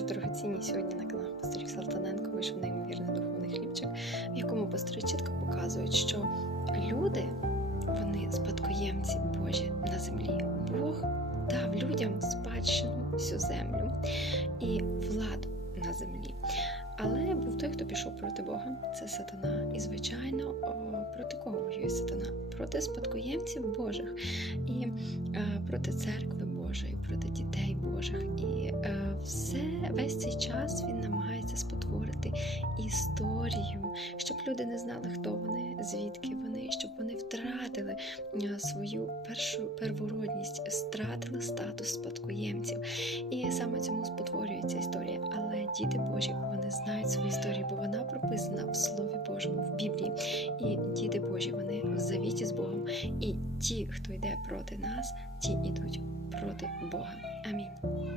Боже дорогоцінні сьогодні на канал Пасторів Салтаненко вийшов неймовірний духовний хлібчик, в якому пастори чітко показують, що люди вони спадкоємці Божі на землі. Бог дав людям спадщину всю землю і владу на землі. Але був той, хто пішов проти Бога, це сатана. І, звичайно, проти кого воює сатана? Проти спадкоємців Божих і е, проти церкви Божої, проти дітей Божих. І е, весь цей час він намагається спотворити історію, щоб люди не знали, хто вони, звідки вони, щоб вони втратили е, свою першу первородність, втратили статус спадкоємців. І саме цьому спотворюється історія. Але діти Божі вони знають свою історію, бо вона прописана в Слові Божому, в Біблії. І діти Божі вони в завіті з Богом. І ті, хто йде проти нас, ті йдуть проти Бога. Амінь.